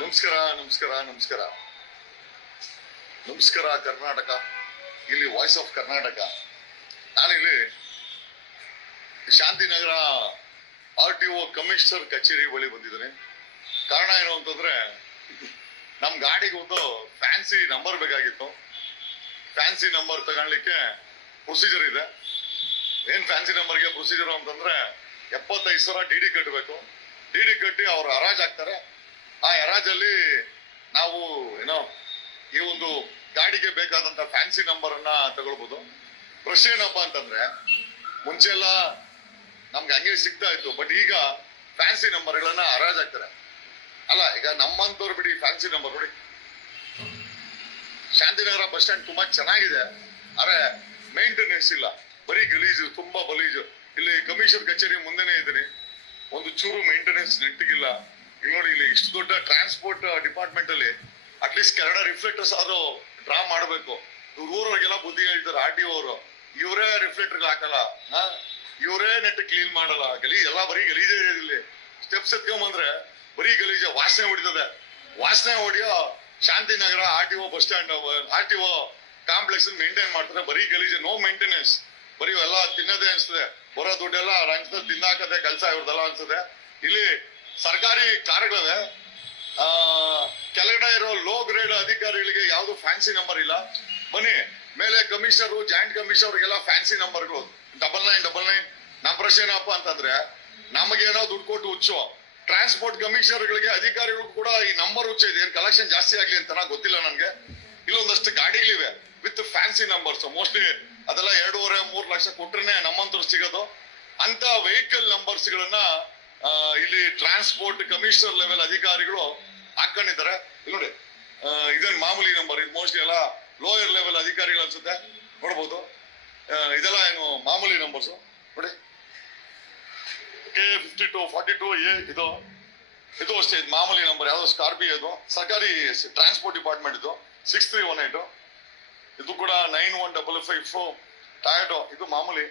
ನಮಸ್ಕಾರ ನಮಸ್ಕಾರ ನಮಸ್ಕಾರ ನಮಸ್ಕಾರ ಕರ್ನಾಟಕ. ಇಲ್ಲಿ ವಾಯ್ಸ್ ಆಫ್ ಕರ್ನಾಟಕ. ನಾನಿಲ್ಲಿ ಶಾಂತಿನಗರ RTO ಕಮಿಷನರ್ ಕಚೇರಿ ಬಳಿ ಬಂದಿದ್ದೇನೆ. ಕಾರಣ ಏನು ಅಂತಂದ್ರೆ ನಮ್ ಗಾಡಿಗೆ ಒಂದು ಫ್ಯಾನ್ಸಿ ನಂಬರ್ ಬೇಕಾಗಿತ್ತು. ಫ್ಯಾನ್ಸಿ ನಂಬರ್ ತಗೊಳ್ಳಿಕ್ಕೆ ಪ್ರೊಸೀಜರ್ ಇದೆ. ಏನ್ ಫ್ಯಾನ್ಸಿ ನಂಬರ್ಗೆ ಪ್ರೊಸೀಜರ್ ಅಂತಂದ್ರೆ 75,000 DD ಕಟ್ಟಬೇಕು. DD ಕಟ್ಟಿ ಅವ್ರು ಹರಾಜ್ ಹಾಕ್ತಾರೆ. ಆ ಹರಾಜಲ್ಲಿ ನಾವು ಏನೋ ಈ ಒಂದು ಗಾಡಿಗೆ ಬೇಕಾದಂತ ಫ್ಯಾನ್ಸಿ ನಂಬರ್ ಅನ್ನ ತಗೊಳ್ಬಹುದು. ಪ್ರಶ್ನೆ ಏನಪ್ಪ ಅಂತಂದ್ರೆ ಮುಂಚೆ ಎಲ್ಲ ನಮ್ಗೆ ಹಂಗೆ ಸಿಗ್ತಾ ಇತ್ತು, ಬಟ್ ಈಗ ಫ್ಯಾನ್ಸಿ ನಂಬರ್ಗಳನ್ನ ಹರಾಜ್ ಹಾಕ್ತಾರೆ. ಅಲ್ಲ, ಈಗ ನಮ್ಮಂತವ್ರು ಬಿಡಿ, ಫ್ಯಾನ್ಸಿ ನಂಬರ್ ನೋಡಿ. ಶಾಂತಿನಗರ ಬಸ್ ಸ್ಟ್ಯಾಂಡ್ ತುಂಬಾ ಚೆನ್ನಾಗಿದೆ, ಆದ್ರೆ ಮೇಂಟೆನೆನ್ಸ್ ಇಲ್ಲ, ಬರೀ ಗಲೀಜು, ತುಂಬಾ ಗಲೀಜು. ಇಲ್ಲಿ ಕಮಿಷನರ್ ಕಚೇರಿ ಮುಂದೆನೆ ಇದ್ದೀನಿ, ಒಂದು ಚೂರು ಮೇಂಟೆನೆನ್ಸ್ ನೆಟ್ಟಿಗಿಲ್ಲ. ಇಲ್ಲಿ ನೋಡಿ, ಇಲ್ಲಿ ಇಷ್ಟು ದೊಡ್ಡ ಟ್ರಾನ್ಸ್ಪೋರ್ಟ್ ಡಿಪಾರ್ಟ್ಮೆಂಟ್ ಅಲ್ಲಿ ಅಟ್ಲೀಸ್ಟ್ ಕೆರಡ ರಿಫ್ಲೆಕ್ಟರ್ಸ್ ಆದ್ರೂ ಡ್ರಾ ಮಾಡ್ಬೇಕು. ಊರವ್ರಿಗೆಲ್ಲ ಬುದ್ಧಿ ಹೇಳ್ತಾರೆ RTO ಅವರು, ಇವರೇ ರಿಫ್ಲೆಕ್ಟರ್ ಹಾಕಲ್ಲ, ಇವರೇ ನೆಟ್ ಕ್ಲೀನ್ ಮಾಡಲ್ಲ, ಗಲೀಜ್ ಎಲ್ಲ ಬರೀ ಗಲೀಜೇ ಇಲ್ಲಿ. ಸ್ಟೆಪ್ಸ್ ಎತ್ಕೊಂಬಂದ್ರೆ ಬರೀ ಗಲೀಜ, ವಾಸನೆ ಹೊಡಿತದೆ. ವಾಸನೆ ಹೊಡಿಯೋ Shantinagar RTO bus stand, RTO complex maintain ಮಾಡ್ತಾರೆ, ಬರೀ ಗಲೀಜ್, ನೋ ಮೇಂಟೆನೆನ್ಸ್. ಬರೀ ಎಲ್ಲ ತಿನ್ನೋದೇ ಅನ್ಸ್ತದೆ, ಬರೋ ದುಡ್ಡೆಲ್ಲ ಅನ್ಸ್ತದೆ, ತಿನ್ನಾಕದೆ ಕೆಲಸ ಇವ್ರದೆಲ್ಲ ಅನ್ಸುತ್ತೆ. ಇಲ್ಲಿ ಸರ್ಕಾರಿ ಕಾರ್ಯಗಳವೆ, ಕೆಳಗಡೆ ಇರೋ ಲೋ ಗ್ರೇಡ್ ಅಧಿಕಾರಿಗಳಿಗೆ ಯಾವ್ದು ಫ್ಯಾನ್ಸಿ ನಂಬರ್ ಇಲ್ಲ. ಬನ್ನಿ ಮೇಲೆ ಕಮಿಷನರ್, ಜಾಯಿಂಟ್ ಕಮಿಷನರ್ಗೆಲ್ಲ ಫ್ಯಾನ್ಸಿ ನಂಬರ್ಗಳು 9999. ನಮ್ಮ ಪ್ರಶ್ನೆ ಏನಪ್ಪ ಅಂತಂದ್ರೆ, ನಮಗೇನೋ ದುಡ್ಡು ಕೊಟ್ಟು ಹುಚ್ಚು, ಟ್ರಾನ್ಸ್ಪೋರ್ಟ್ ಕಮಿಷನರ್ಗಳಿಗೆ ಅಧಿಕಾರಿಗಳು ಕೂಡ ಈ ನಂಬರ್ ಹುಚ್ಚ ಇದೆ. ಏನ್ ಕಲೆಕ್ಷನ್ ಜಾಸ್ತಿ ಆಗ್ಲಿ ಅಂತ ಗೊತ್ತಿಲ್ಲ ನನ್ಗೆ. ಇಲ್ಲೊಂದಷ್ಟು ಗಾಡಿಗಳಿವೆ ವಿತ್ ಫ್ಯಾನ್ಸಿ ನಂಬರ್ಸ್. ಮೋಸ್ಟ್ಲಿ ಅದೆಲ್ಲ 2.5-3 ಲಕ್ಷ ಕೊಟ್ರೆ ನಮ್ಮಂತವ್ರು ಸಿಗೋದು. ಅಂತ ವೆಹಿಕಲ್ ನಂಬರ್ಸ್ ಗಳನ್ನ ಇಲ್ಲಿ ಟ್ರಾನ್ಸ್ಪೋರ್ಟ್ ಕಮಿಷನರ್ ಲೆವೆಲ್ ಅಧಿಕಾರಿಗಳು ಹಾಕೊಂಡಿದ್ದಾರೆ. ಇಲ್ಲಿ ನೋಡಿ, ಇದೇನ್ ಮಾಮೂಲಿ ನಂಬರ್, ಇದು ಮೋಸ್ಟ್ಲಿ ಎಲ್ಲ ಲೋಯರ್ ಲೆವೆಲ್ ಅಧಿಕಾರಿಗಳು ಅನ್ಸುತ್ತೆ, ನೋಡ್ಬೋದು. ಇದೆಲ್ಲ ಏನು ಮಾಮೂಲಿ ನಂಬರ್ಸ್ ನೋಡಿ. K5242A ಇದು ಅಷ್ಟೇ, ಇದು ಮಾಮೂಲಿ ನಂಬರ್. ಯಾವ್ದೋ ಸ್ಕಾರ್ಪಿಯೋ, ಇದು ಸರ್ಕಾರಿ ಟ್ರಾನ್ಸ್ಪೋರ್ಟ್ ಡಿಪಾರ್ಟ್ಮೆಂಟ್. ಇದು 6318. ಇದು ಕೂಡ 9155 ಟೊಯೋಟೋ. ಇದು ಮಾಮೂಲಿ.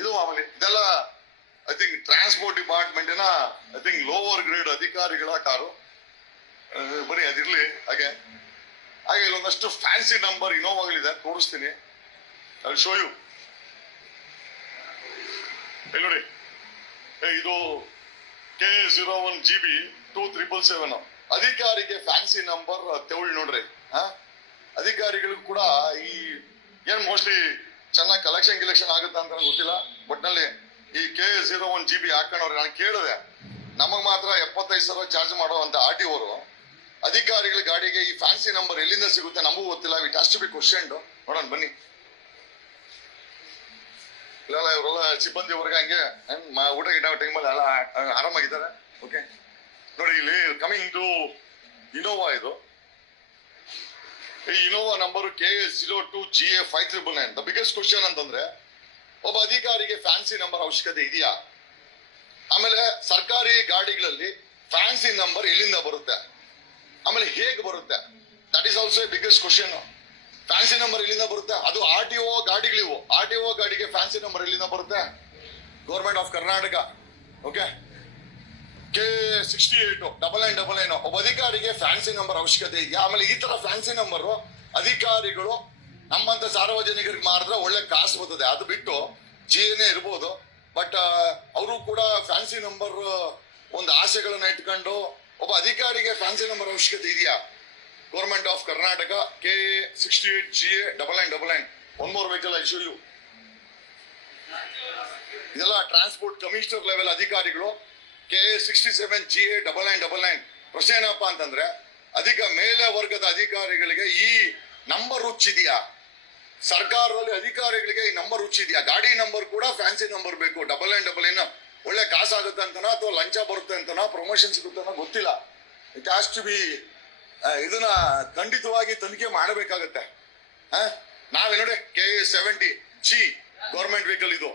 ಇದೆಲ್ಲ ಐ ಥಿಂಕ್ ಟ್ರಾನ್ಸ್ಪೋರ್ಟ್ ಡಿಪಾರ್ಟ್ಮೆಂಟಿನ ಐ ಥಿಂಕ್ ಲೋವರ್ ಗ್ರೇಡ್ ಅಧಿಕಾರಿಗಳ ಕಾರು. ಬರೀ ಅದಿರ್ಲಿ. ಹಾಗೆ ಇಲ್ಲೊಂದಷ್ಟು ಫ್ಯಾನ್ಸಿ ನಂಬರ್ ಇನೋವಾಗಳಿದೆ, ತೋರಿಸ್ತೀನಿ. ಅಲ್ಲಿ ಶೋ ಯು. ಇಲ್ಲಿ ನೋಡಿ, ಇದು K01GB 2777. ಅಧಿಕಾರಿಗೆ ಫ್ಯಾನ್ಸಿ ನಂಬರ್ ತೆವಳ್ ನೋಡ್ರಿ. ಅಧಿಕಾರಿಗಳಿಗೂ ಕೂಡ ಈ ಏನ್ ಮೋಸ್ಟ್ಲಿ ಚೆನ್ನಾಗಿ ಕಲೆಕ್ಷನ್ ಆಗುತ್ತೆ ಅಂತ ಗೊತ್ತಿಲ್ಲ. ಒಟ್ನಲ್ಲಿ ಈ K01GB ಹಾಕೊಂಡವ್ರೆ. ನಾನು ಕೇಳಿದೆ, ನಮಗ್ ಮಾತ್ರ 75,000 ಚಾರ್ಜ್ ಮಾಡುವಂತ RTO ಅವರು ಅಧಿಕಾರಿಗಳ ಗಾಡಿಗೆ ಈ ಫ್ಯಾನ್ಸಿ ನಂಬರ್ ಎಲ್ಲಿಂದ ಸಿಗುತ್ತೆ ನಮಗೂ ಗೊತ್ತಿಲ್ಲ. It has to be questioned. ನೋಡೋಣ ಬನ್ನಿ. ಇಲ್ಲ, ಇವರೆಲ್ಲ ಸಿಬ್ಬಂದಿ ವರ್ಗ ಹಂಗೆ ಊಟ ಗಿಟ ಟೈಮಲ್ಲಿ ಎಲ್ಲ ಆರಾಮಾಗಿದ್ದಾರೆ. ಓಕೆ ನೋಡಿ, ಇಲ್ಲಿ ಕಮಿಂಗ್ ಟು ಇನೋವಾ. ಇದು ಈ Innova number K02GA 5399. The biggest question ಅಂತಂದ್ರೆ, ಒಬ್ಬ ಅಧಿಕಾರಿಗೆ ಫ್ಯಾನ್ಸಿ ನಂಬರ್ ಅವಶ್ಯಕತೆ ಇದೆಯಾ? ಆಮೇಲೆ ಸರ್ಕಾರಿ ಗಾಡಿಗಳಲ್ಲಿ ಫ್ಯಾನ್ಸಿ ನಂಬರ್ ಎಲ್ಲಿಂದ ಬರುತ್ತೆ, ಆಮೇಲೆ ಹೇಗೆ ಬರುತ್ತೆ? That is also biggest question. Fancy number ಎಲ್ಲಿಂದ ಬರುತ್ತೆ? ಅದು RTO ಗಾಡಿಗಳಿವು. RTO ಗಾಡಿಗೆ ಫ್ಯಾನ್ಸಿ ನಂಬರ್ ಎಲ್ಲಿಂದ ಬರುತ್ತೆ? Government of Karnataka. Okay, K689999. ಒಬ್ಬ ಅಧಿಕಾರಿಗೆ ಫ್ಯಾನ್ಸಿ ನಂಬರ್ ಅವಶ್ಯಕತೆ ಇದೆಯಾ? ಆಮೇಲೆ ಈ ತರ ಫ್ಯಾನ್ಸಿ ನಂಬರ್ ಅಧಿಕಾರಿಗಳು ನಮ್ಮಂತ ಸಾರ್ವಜನಿಕರಿಗೆ ಮಾರಿದ್ರೆ ಒಳ್ಳೆ ಕಾಸು ಬರ್ತದೆ. ಅದು ಬಿಟ್ಟು GA ಇರ್ಬೋದು, ಬಟ್ ಅವರು ಕೂಡ ಫ್ಯಾನ್ಸಿ ನಂಬರ್ ಒಂದು ಆಸೆಗಳನ್ನ ಇಟ್ಕೊಂಡು, ಒಬ್ಬ ಅಧಿಕಾರಿಗೆ ಫ್ಯಾನ್ಸಿ ನಂಬರ್ ಅವಶ್ಯಕತೆ ಇದೆಯಾ? Government of Karnataka K68GA 9999. One more vehicle I show you. ಇದೆಲ್ಲ ಟ್ರಾನ್ಸ್ಪೋರ್ಟ್ ಕಮಿಷನರ್ ಲೆವೆಲ್ ಅಧಿಕಾರಿಗಳು. K67GA 9999. ಪ್ರಶ್ನೆ ಏನಪ್ಪಾ ಅಂತಂದ್ರೆ, ಮೇಲೆ ವರ್ಗದ ಅಧಿಕಾರಿಗಳಿಗೆ ಈ ನಂಬರ್ ಹುಚ್ಚಿದೆಯಾ? ಸರ್ಕಾರದಲ್ಲಿ ಅಧಿಕಾರಿಗಳಿಗೆ ಈ ನಂಬರ್ ಹುಚ್ಚಿದೆಯಾ? ಗಾಡಿ ನಂಬರ್ ಕೂಡ ಫ್ಯಾನ್ಸಿ ನಂಬರ್ ಬೇಕು. 9999 ಒಳ್ಳೆ ಕಾಸಾಗುತ್ತೆ ಅಂತನೋ ಅಥವಾ ಲಂಚ ಬರುತ್ತೆ ಅಂತನೋ, ಪ್ರಮೋಷನ್ ಸಿಗುತ್ತೆ ಅನ್ನೋ ಗೊತ್ತಿಲ್ಲ. ಇಟ್ ಹ್ಯಾಸ್ ಟು ಬಿ, ಇದನ್ನ ಖಂಡಿತವಾಗಿ ತನಿಖೆ ಮಾಡಬೇಕಾಗತ್ತೆ. ನಾವೇ ನೋಡಿ, K70G ಗೌರ್ಮೆಂಟ್ ವೆಹಿಕಲ್, ಇದು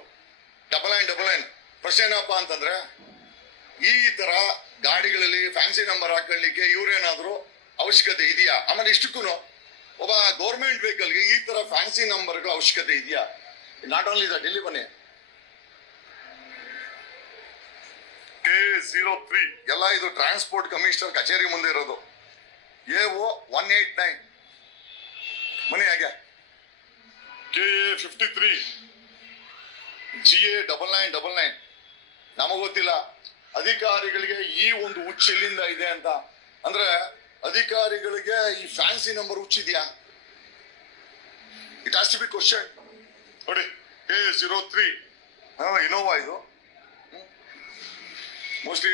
9999. ಪ್ರಶ್ನೆ ಏನಪ್ಪಾ ಅಂತಂದ್ರೆ, ಈ ತರ ಗಾಡಿಗಳಲ್ಲಿ ಫ್ಯಾನ್ಸಿ ನಂಬರ್ ಹಾಕೊಳ್ಳಿಕ್ಕೆ ಇವ್ರೇನಾದ್ರು ಅವಶ್ಯಕತೆ ಇದೆಯಾ? ಆಮೇಲೆ ಇಷ್ಟಕ್ಕೂ ಒಬ್ಬ ಗೌರ್ಮೆಂಟ್ ವೆಹಿಕಲ್ಗೆ ಈ ತರ ಫ್ಯಾನ್ಸಿ ನಂಬರ್ಗಳ ಅವಶ್ಯಕತೆ ಇದೆಯಾ? ನಾಟ್ ಓನ್ಲಿ ದಟ್, ಇಲ್ಲಿ ಬನ್ನಿ. KA03 ಎಲ್ಲ ಇದು ಟ್ರಾನ್ಸ್ಪೋರ್ಟ್ ಕಮಿಷನರ್ ಕಚೇರಿ ಮುಂದೆ ಇರೋದು. AO 189 ಮನೆ ಹೇಗೆ KA53 GA 9999 ನಮಗ್ ಗೊತ್ತಿಲ್ಲ ಅಧಿಕಾರಿಗಳಿಗೆ ಈ ಒಂದು ಹುಚ್ಚು ಎಲ್ಲಿಂದ ಇದೆ ಅಂತ. ಅಂದ್ರೆ ಅಧಿಕಾರಿಗಳಿಗೆ ಈ ಫ್ಯಾನ್ಸಿ ನಂಬರ್ ಹುಚ್ಚಿದ್ಯಾ? It has to be question. ನೋಡಿ KA03 ಇನೋವಾ ಇದು ಮೋಸ್ಟ್ಲಿ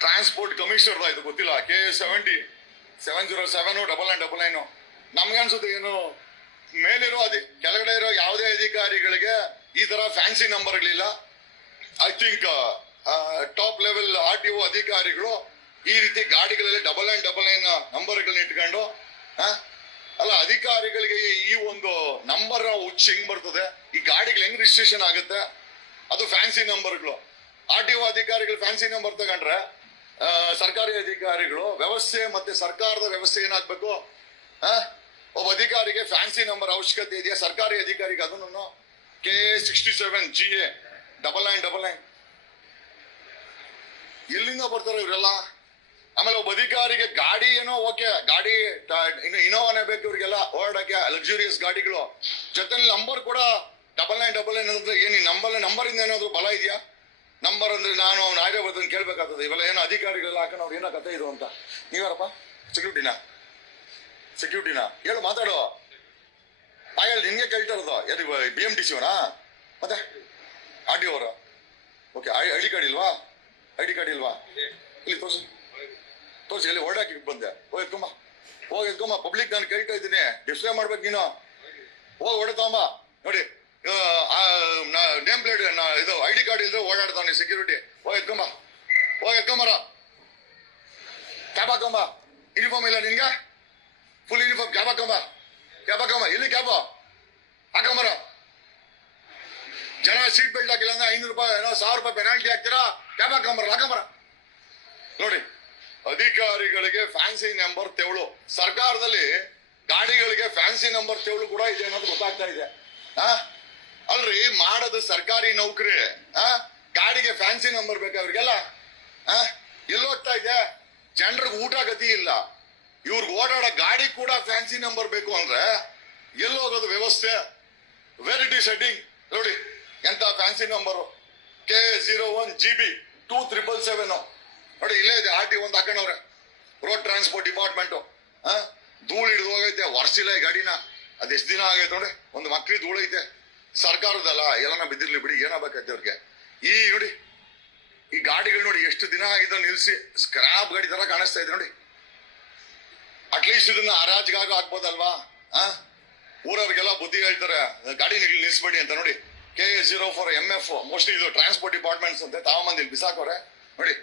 ಟ್ರಾನ್ಸ್ಪೋರ್ಟ್ ಕಮಿಷನರ್ ಇದು ಗೊತ್ತಿಲ್ಲ. KA70 707 9999 ನಮ್ಗೆ ಅನ್ಸುತ್ತೆ ಏನು ಮೇಲಿರೋ ಕೆಳಗಡೆ ಇರೋ ಯಾವುದೇ ಅಧಿಕಾರಿಗಳಿಗೆ ಈ ತರ ಫ್ಯಾನ್ಸಿ ನಂಬರ್ಗಳಿಲ್ಲ. I think top level RTO ಅಧಿಕಾರಿಗಳು ಈ ರೀತಿ ಗಾಡಿಗಳಲ್ಲಿ 9999 ನಂಬರ್ಗಳನ್ನ ಇಟ್ಕೊಂಡು ಅಲ್ಲ ಅಧಿಕಾರಿಗಳಿಗೆ ಈ ಒಂದು ನಂಬರ್ ಹುಚ್ಚ ಹೆಂಗ್ ಬರ್ತದೆ? ಈ ಗಾಡಿಗಳು ಹೆಂಗ್ ರಿಜಿಸ್ಟ್ರೇಷನ್ ಆಗುತ್ತೆ? ಅದು ಫ್ಯಾನ್ಸಿ ನಂಬರ್ಗಳು. RTO ಅಧಿಕಾರಿಗಳು ಫ್ಯಾನ್ಸಿ ನಂಬರ್ ತಗೊಂಡ್ರೆ ಸರ್ಕಾರಿ ಅಧಿಕಾರಿಗಳು ವ್ಯವಸ್ಥೆ ಮತ್ತೆ ಸರ್ಕಾರದ ವ್ಯವಸ್ಥೆ ಏನಾಗ್ಬೇಕು? ಒಬ್ಬ ಅಧಿಕಾರಿಗೆ ಫ್ಯಾನ್ಸಿ ನಂಬರ್ ಅವಶ್ಯಕತೆ ಇದೆಯಾ? ಸರ್ಕಾರಿ ಅಧಿಕಾರಿಗೆ ಅದನ್ನು KA67 GA 9999 ಎಲ್ಲಿಂದ ಬರ್ತಾರೆ ಇವರೆಲ್ಲ? ಆಮೇಲೆ ಒಬ್ಬ ಅಧಿಕಾರಿಗೆ ಗಾಡಿ ಏನೋ ಓಕೆ, ಗಾಡಿ ಇನ್ನು ಇನೋವಾನೇ ಬೇಕು ಇವ್ರಿಗೆಲ್ಲ ಓಡಾಡಕ್ಕೆ, ಲಕ್ಸುರಿಯಸ್ ಗಾಡಿಗಳು ಜೊತೆಲಿ ನಂಬರ್ ಕೂಡ 9999 ಅಂದ್ರೆ ಏನ್ ಈ ನಂಬರ್ ಇಂದ ಏನಾದ್ರು ಬಲ ಇದೆಯಾ? ನಂಬರ್ ಅಂದ್ರೆ ನಾನು ಅವ್ನು ಆಯ್ಕೆ ಬರ್ತಾನೆ ಕೇಳ್ಬೇಕಾಗ್ತದೆ. ಇವೆಲ್ಲ ಏನೋ ಅಧಿಕಾರಿಗಳೆಲ್ಲ ಹಾಕೊಂಡು ಅವ್ರು ಏನೋ ಕತೆ ಇದು ಅಂತ. ನೀವ್ಯಾರಪ್ಪ? ಸೆಕ್ಯೂರಿಟಿನಾ ಹೇಳು, ಮಾತಾಡು. ಆಯಲ್ ನಿನ್ಗೆ ಕೇಳ್ತಾ ಇರೋದು ಯಾರು? BMTC ಅವನಾ? ಮತ್ತೆ RTO ಅವರ? ಓಕೆ, ಐಡಿ ಕಾರ್ಡ್ ಇಲ್ವಾ? ಇಲ್ಲಿ ತೋರಿಸಿ ಎಲ್ಲಿ ಓಡಾಕಿ ಬಂದೆ. ಹೋಗಿ ಎತ್ಕೊಂಬ ಪಬ್ಲಿಕ್ ನಾನು ಕೇಳ್ತಾ ಇದ್ದೀನಿ, ಡಿಸ್ಪ್ಲೇ ಮಾಡ್ಬೇಕು ನೀನು. ಹೋಗಿ ಹೊಡೆತಂಬ ನೋಡಿ, ನೇಮ್ ಪ್ಲೇಟ್ ಇದು ID ಕಾರ್ಡ್ ಇಲ್ಲದೆ ಓಡಾಡ್ತಾನೆ ಸೆಕ್ಯೂರಿಟಿ. ಹೋಗಿ ಎತ್ಕೊಂಬರ, ಕ್ಯಾಬ್ ಹಾಕೊಂಬ. ಯೂನಿಫಾರ್ಮ್ ಇಲ್ಲ ನಿನ್ಗೆ? Full uniform. ಕ್ಯಾಬ್ ಹಾಕೊಂಬ. ಎಲ್ಲಿ ಕ್ಯಾಬ್ ಹಾಕೊಂಬರ. ಜನ ಸೀಟ್ ಬೆಲ್ಟ್ ಹಾಕಿಲ್ಲ ಅಂದ್ರೆ 500 ರೂಪಾಯಿ ಏನೋ 1000 ರೂಪಾಯಿ ಪೆನಾಲ್ಟಿ ಹಾಕ್ತೀರಾ? ಕ್ಯಾಬ್ ಹಾಕೊಂಬರ. ನೋಡಿ, ಅಧಿಕಾರಿಗಳಿಗೆ ಫ್ಯಾನ್ಸಿ ನಂಬರ್ ತೆವಳು. ಸರ್ಕಾರದಲ್ಲಿ ಗಾಡಿಗಳಿಗೆ ಫ್ಯಾನ್ಸಿ ನಂಬರ್ ತೆವಳು ಕೂಡ ಇದೆ ಅನ್ನೋದು ಗೊತ್ತಾಗ್ತಾ ಇದೆ. ಅಲ್ರಿ, ಮಾಡೋದು ಸರ್ಕಾರಿ ನೌಕರಿ, ಗಾಡಿಗೆ ಫ್ಯಾನ್ಸಿ ನಂಬರ್ ಬೇಕಾ ಅವ್ರಿಗೆಲ್ಲ? ಎಲ್ಲಿ ಹೋಗ್ತಾ ಇದೆ? ಜನರಿಗೆ ಊಟ ಗತಿ ಇಲ್ಲ, ಇವ್ರಿಗೆ ಓಡಾಡೋ ಗಾಡಿ ಕೂಡ ಫ್ಯಾನ್ಸಿ ನಂಬರ್ ಬೇಕು ಅಂದ್ರೆ ಎಲ್ಲಿ ಹೋಗೋದು ವ್ಯವಸ್ಥೆ? ವೇರ್ ಇಟ್ ಈಸ್ ಹೆಡ್ಡಿಂಗ್ ನೋಡಿ, ಎಂತ ಫ್ಯಾನ್ಸಿ ನಂಬರು. KA01 GB 2777 ನೋಡಿ, ಇಲ್ಲೇ ಇದೆ. RTO ಒಂದು ಹಾಕೊಂಡವ್ರೆ, ರೋಡ್ ಟ್ರಾನ್ಸ್ಪೋರ್ಟ್ ಡಿಪಾರ್ಟ್ಮೆಂಟು. ಧೂಳು ಹಿಡಿದು ಹೋಗೈತೆ, ವರ್ಷಿಲ್ಲ ಈ ಗಾಡಿನ. ಅದ್ ಎಷ್ಟು ದಿನ ಆಗೈತೆ ನೋಡಿ, ಒಂದು ಮಕ್ಳಿಗೆ ಧೂಳು ಐತೆ. ಸರ್ಕಾರದಲ್ಲ, ಎಲ್ಲನ ಬಿದ್ದಿರ್ಲಿ ಬಿಡಿ, ಏನಾಗಬೇಕೈತೆ ಅವ್ರಿಗೆ. ಈ ನೋಡಿ, ಈ ಗಾಡಿಗಳು ನೋಡಿ ಎಷ್ಟು ದಿನ ಆಗಿದ್ದೋ ನಿಲ್ಸಿ, ಸ್ಕ್ರಾಪ್ ಗಾಡಿ ತರ ಕಾಣಿಸ್ತಾ ಇದೆ ನೋಡಿ. ಅಟ್ಲೀಸ್ಟ್ ಇದನ್ನ ಹರಾಜ್ಗಾಗ ಹಾಕ್ಬೋದಲ್ವಾ? ಊರವ್ರಿಗೆಲ್ಲ ಬುದ್ಧಿ ಹೇಳ್ತಾರೆ, ಗಾಡಿ ನಿಲ್ಸ್ಬೇಡಿ ಅಂತ. ನೋಡಿ, KA04 MF ಮೋಸ್ಟ್ಲಿ ಇದು ಟ್ರಾನ್ಸ್ಪೋರ್ಟ್ ಡಿಪಾರ್ಟ್ಮೆಂಟ್ಸ್ ಅಂತ ತಾವಮಂದಿ ಇಲ್ಲಿ ಬಿಸಾಕೋರೆ ನೋಡಿ.